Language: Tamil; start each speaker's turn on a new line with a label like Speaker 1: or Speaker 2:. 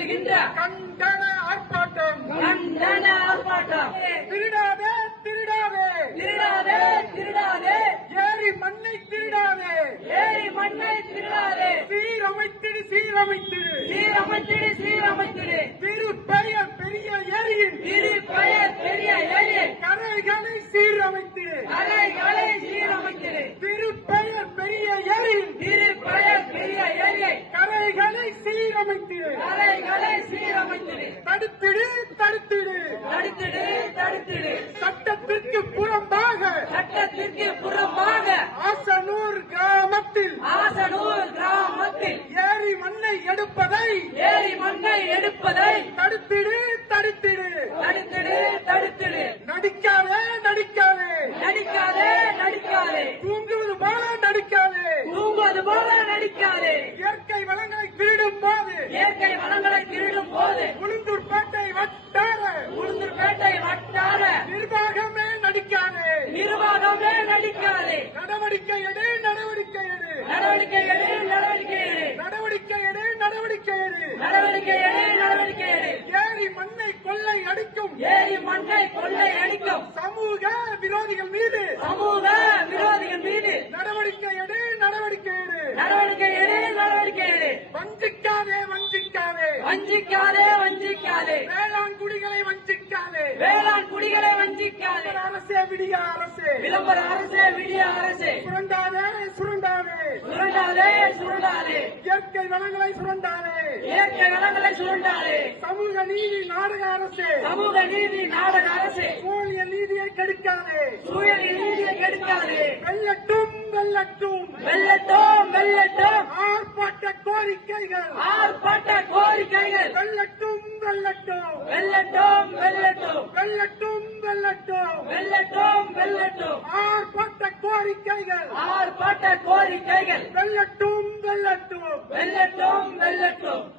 Speaker 1: நடத்துகின்ற
Speaker 2: கண்டன ஆர்ப்பாட்டம்.
Speaker 1: கண்டன ஆர்ப்பாட்டம்.
Speaker 2: திருடாதே திருடாதே.
Speaker 1: திருடாதே திருடாதே.
Speaker 2: ஏரி மண்ணை திருடாதே.
Speaker 1: ஏரி மண்ணை திருடாதே.
Speaker 2: சீரமைத்திடு சீரமைத்திடு.
Speaker 1: சீரமைத்திடு சீரமைத்திடு. சீரமைத்திடு
Speaker 2: தடுத்திடு தடுத்திடு.
Speaker 1: தடுத்திடு தடுத்திடு.
Speaker 2: சட்டத்திற்கு புறம்பாக.
Speaker 1: சட்டத்திற்கு புறம்பாக.
Speaker 2: ஆசனூர் கிராமத்தில்.
Speaker 1: ஆசனூர் கிராமத்தில்.
Speaker 2: ஏரி மண்ணை எடுப்பதை.
Speaker 1: ஏரி மண்ணை எடுப்பதை.
Speaker 2: தடுத்திடு தடுத்திடு.
Speaker 1: தடுத்திடு தடுத்திடு.
Speaker 2: நடிக்காதே நடிக்காதே.
Speaker 1: நடிக்காதே நடிக்காதே.
Speaker 2: தூங்குவது போல நடிக்காதே.
Speaker 1: தூங்குவது போல நடிக்காதே.
Speaker 2: இயற்கை வளங்களை திருடும் போது
Speaker 1: இயற்கை வளங்களை திருடும் போது
Speaker 2: உளுந்தூர்பேட்டை வட்டார
Speaker 1: உளுந்தூர்பேட்டை வட்டார
Speaker 2: நிர்வாகமே நடிக்காதே.
Speaker 1: நிர்வாகமே நடிக்காதே.
Speaker 2: நடவடிக்கை எடு நடவடிக்கை எடு
Speaker 1: நடவடிக்கை எடு நடவடிக்கை எடு
Speaker 2: நடவடிக்கை எடு நடவடிக்கை எடு
Speaker 1: நடவடிக்கை எடு நடவடிக்கை எடு
Speaker 2: ஏரி மண்ணை கொள்ளை அடிக்கும்.
Speaker 1: ஏரி மண்ணை கொள்ளை அடிக்கும்.
Speaker 2: சமூக விரோதிகள் மீது
Speaker 1: சமூக விரோதிகள் மீது
Speaker 2: நடவடிக்கை எடு நடவடிக்கை எடு
Speaker 1: நடவடிக்கை எடு நடவடிக்கை எடு
Speaker 2: வஞ்சிக்காதே வஞ்சிக்காதே
Speaker 1: வஞ்சிக்காதே வஞ்சிக்காதே
Speaker 2: வேளாண் குடிகளை வஞ்சிக்காதே
Speaker 1: வேளாண் குடிகளை வஞ்சிக்காதே
Speaker 2: அரசே விடிய அரசே.
Speaker 1: விளம்பர அரசே விடிய அரசே.
Speaker 2: சுரண்டாதே சுரண்டாதே.
Speaker 1: சுரண்டாதே சுரண்டாதே.
Speaker 2: இயற்கை வளங்களை சுரண்டாதே.
Speaker 1: இயற்கை வளங்களை சுரண்டாதே.
Speaker 2: சமூக நீதி நாடக அரசே.
Speaker 1: சமூக நீதி நாடக அரசே.
Speaker 2: ஊழிய நீதியை கெடுக்காதே.
Speaker 1: சூழல் நீதியை கெடுக்காதே.
Speaker 2: வெல்லட்டும் வெல்லட்டும்.
Speaker 1: வெல்லட்டும் வெல்லட்டும்.
Speaker 2: ஆர்ப்பாட்ட கோரிக்கைகள்.
Speaker 1: ஆர்ப்பாட்ட கோரிக்கைகள்.
Speaker 2: வெல்லட்டும் வெல்லட்டும்.
Speaker 1: வெல்லட்டும் வெல்லட்டும்.
Speaker 2: வெல்லட்டும் வெல்லட்டும்.
Speaker 1: வெல்லட்டும் வெல்லட்டும்.
Speaker 2: ஆர்ப்பாட்ட கோரிக்கைகள்.
Speaker 1: ஆர்ப்பாட்ட கோரிக்கைகள்.
Speaker 2: வெல்லட்டும் வெல்லட்டும்.
Speaker 1: வெல்லட்டும் வெல்லட்டும்.